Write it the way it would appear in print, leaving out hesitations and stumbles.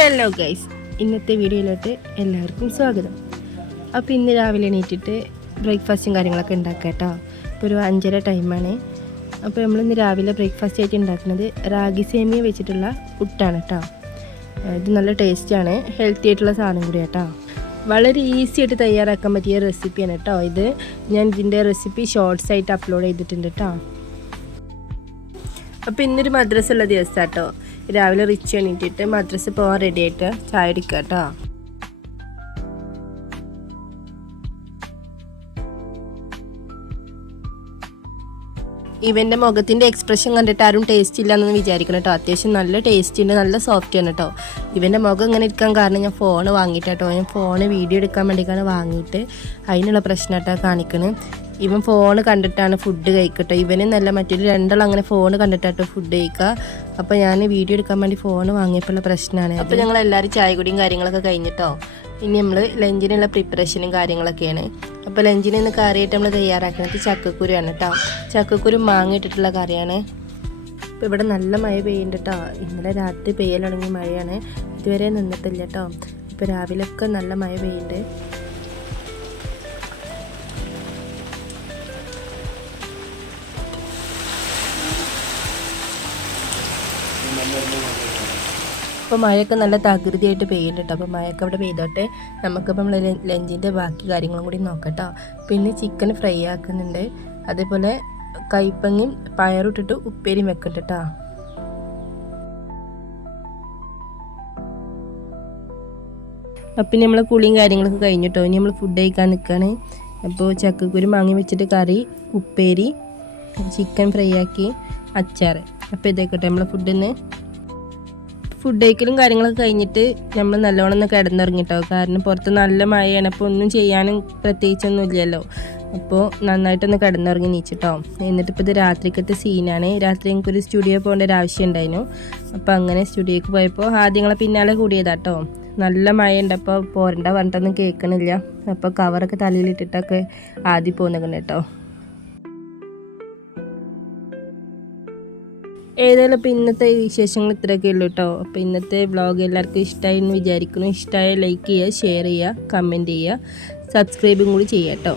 Hello guys, ഇന്നത്തെ വീഡിയോയിലോട്ട് എല്ലാവർക്കും സ്വാഗതം. അപ്പോൾ ഇന്ന് രാവിലെ എണീറ്റിട്ട് ബ്രേക്ക്ഫാസ്റ്റും കാര്യങ്ങളൊക്കെ ഉണ്ടാക്കാം കേട്ടോ. ഇപ്പോൾ ഒരു 5:30 ടൈമാണ്. അപ്പോൾ നമ്മളിന്ന് രാവിലെ ബ്രേക്ക്ഫാസ്റ്റ് ആയിട്ട് ഉണ്ടാക്കുന്നത് റാഗി സേമിയ വെച്ചിട്ടുള്ള പുട്ടാണ് കേട്ടോ. ഇത് നല്ല ടേസ്റ്റാണ്, ഹെൽത്തി ആയിട്ടുള്ള സാധനം കൂടി കേട്ടോ. വളരെ ഈസി ആയിട്ട് തയ്യാറാക്കാൻ പറ്റിയ റെസിപ്പിയാണ് കേട്ടോ ഇത്. ഞാൻ ഇതിൻ്റെ റെസിപ്പി ഷോർട്സ് ആയിട്ട് അപ്ലോഡ് ചെയ്തിട്ടുണ്ട് കേട്ടോ. അപ്പോൾ ഇന്നൊരു മദ്രസ ഉള്ള ദിവസം കേട്ടോ. രാവിലെ റിച്ച് എണീറ്റിട്ട് മദ്രസ പോകാൻ റെഡി ആയിട്ട് ചായ എടുക്കുക കേട്ടോ. ഇവൻ്റെ മുഖത്തിൻ്റെ എക്സ്പ്രഷൻ കണ്ടിട്ട് ആരും ടേസ്റ്റ് ഇല്ലയെന്ന് വിചാരിക്കണം കേട്ടോ. അത്യാവശ്യം നല്ല ടേസ്റ്റ് ഉണ്ട്, നല്ല സോഫ്റ്റ് ആണ് കേട്ടോ. ഇവൻ്റെ മുഖം ഇങ്ങനെ ഇരിക്കാൻ കാരണം ഞാൻ ഫോണ് വാങ്ങിയിട്ട് കേട്ടോ. ഞാൻ ഫോണ് വീഡിയോ എടുക്കാൻ വേണ്ടിയിട്ടാണ് വാങ്ങിയിട്ട് അതിനുള്ള പ്രശ്നമായിട്ടാണ് കാണിക്കുന്നത്. ഇവൻ ഫോണ് കണ്ടിട്ടാണ് ഫുഡ് കഴിക്കട്ടോ. ഇവന് നല്ല മറ്റൊരു രണ്ടാളും അങ്ങനെ ഫോണ് കണ്ടിട്ടാട്ടോ ഫുഡ് കഴിക്കുക. അപ്പോൾ ഞാൻ വീഡിയോ എടുക്കാൻ വേണ്ടി ഫോണ് വാങ്ങിയപ്പോഴുള്ള പ്രശ്നമാണ്. അപ്പോൾ ഞങ്ങൾ എല്ലാവരും ചായ കുടിയും കാര്യങ്ങളൊക്കെ കഴിഞ്ഞിട്ടോ. ഇനി നമ്മൾ ലഞ്ചിനുള്ള പ്രിപ്പറേഷനും കാര്യങ്ങളൊക്കെയാണ്. അപ്പോൾ ലഞ്ചിന് ഇന്ന് കറിയായിട്ട് നമ്മൾ തയ്യാറാക്കുന്നത് ചക്കക്കുരുയാണ് കേട്ടോ. ചക്കക്കുരു മാങ്ങ ഇട്ടിട്ടുള്ള കറിയാണ്. ഇപ്പോൾ ഇവിടെ നല്ല മഴ പെയ്യുന്നുണ്ട് കേട്ടോ. ഇന്നലെ രാത്രി പെയ്യലാണെങ്കിൽ മഴയാണ്, ഇതുവരെ നിന്നിട്ടില്ല കേട്ടോ. ഇപ്പോൾ രാവിലെയൊക്കെ നല്ല മഴ പെയ്യുന്നുണ്ട്. അപ്പോൾ മഴയൊക്കെ നല്ല തകൃതിയായിട്ട് പെയ്യുന്നുണ്ട് കേട്ടോ. അപ്പോൾ മഴയൊക്കെ അവിടെ പെയ്തോട്ടെ. നമുക്കിപ്പോൾ നമ്മൾ ലഞ്ചിൻ്റെ ബാക്കി കാര്യങ്ങളും കൂടി നോക്കാം കേട്ടോ. പിന്നെ ചിക്കൻ ഫ്രൈ ആക്കുന്നുണ്ട്, അതേപോലെ കൈപ്പങ്ങയും പയറിട്ടിട്ട് ഉപ്പേരിയും വെക്കുന്നുണ്ട് കേട്ടോ. അപ്പം നമ്മൾ കുളിയും കാര്യങ്ങളൊക്കെ കഴിഞ്ഞിട്ടോ. ഇനി നമ്മൾ ഫുഡ് കഴിക്കാൻ നിൽക്കുകയാണ്. അപ്പോൾ ചക്കക്കുരു മാങ്ങി വെച്ചിട്ട് കറി, ഉപ്പേരി, ചിക്കൻ ഫ്രൈ ആക്കി, അച്ചാർ. അപ്പോൾ ഇതേക്കട്ടെ നമ്മളെ ഫുഡ് കഴിക്കലും കാര്യങ്ങളൊക്കെ കഴിഞ്ഞിട്ട് നമ്മൾ നല്ലോണം ഒന്ന് കിടന്നുറങ്ങിട്ടോ. കാരണം പുറത്ത് നല്ല മഴയാണ്, അപ്പോൾ ഒന്നും ചെയ്യാനും പ്രത്യേകിച്ചൊന്നും ഇല്ലല്ലോ. അപ്പോൾ നന്നായിട്ടൊന്ന് കിടന്നുറങ്ങി നീച്ചിട്ടോ. എന്നിട്ടിപ്പോൾ ഇത് രാത്രിക്കത്തെ സീനാണ്. രാത്രി എനിക്കൊരു സ്റ്റുഡിയോ പോകേണ്ട ഒരു ആവശ്യം ഉണ്ടായിരുന്നു. അപ്പോൾ അങ്ങനെ സ്റ്റുഡിയോക്ക് പോയപ്പോൾ ആദ്യങ്ങളെ പിന്നാലെ കൂടിയതാട്ടോ. നല്ല മഴയുണ്ട്, അപ്പോൾ പോരണ്ട പറഞ്ഞിട്ടൊന്നും കേൾക്കണില്ല. അപ്പോൾ കവറൊക്കെ തലയിലിട്ടിട്ടൊക്കെ ആദ്യം പോകുന്നുണ്ട് കേട്ടോ. ഏതായാലും ഇപ്പോൾ ഇന്നത്തെ വിശേഷങ്ങൾ ഇത്രയൊക്കെ ഉള്ളൂ കേട്ടോ. അപ്പോൾ ഇന്നത്തെ വ്ളോഗ് എല്ലാവർക്കും ഇഷ്ടമായി എന്ന് വിചാരിക്കുന്നു. ഇഷ്ടമായ ലൈക്ക് ചെയ്യുക, ഷെയർ ചെയ്യുക, കമൻറ്റ് ചെയ്യുക, സബ്സ്ക്രൈബും കൂടി ചെയ്യുക കേട്ടോ.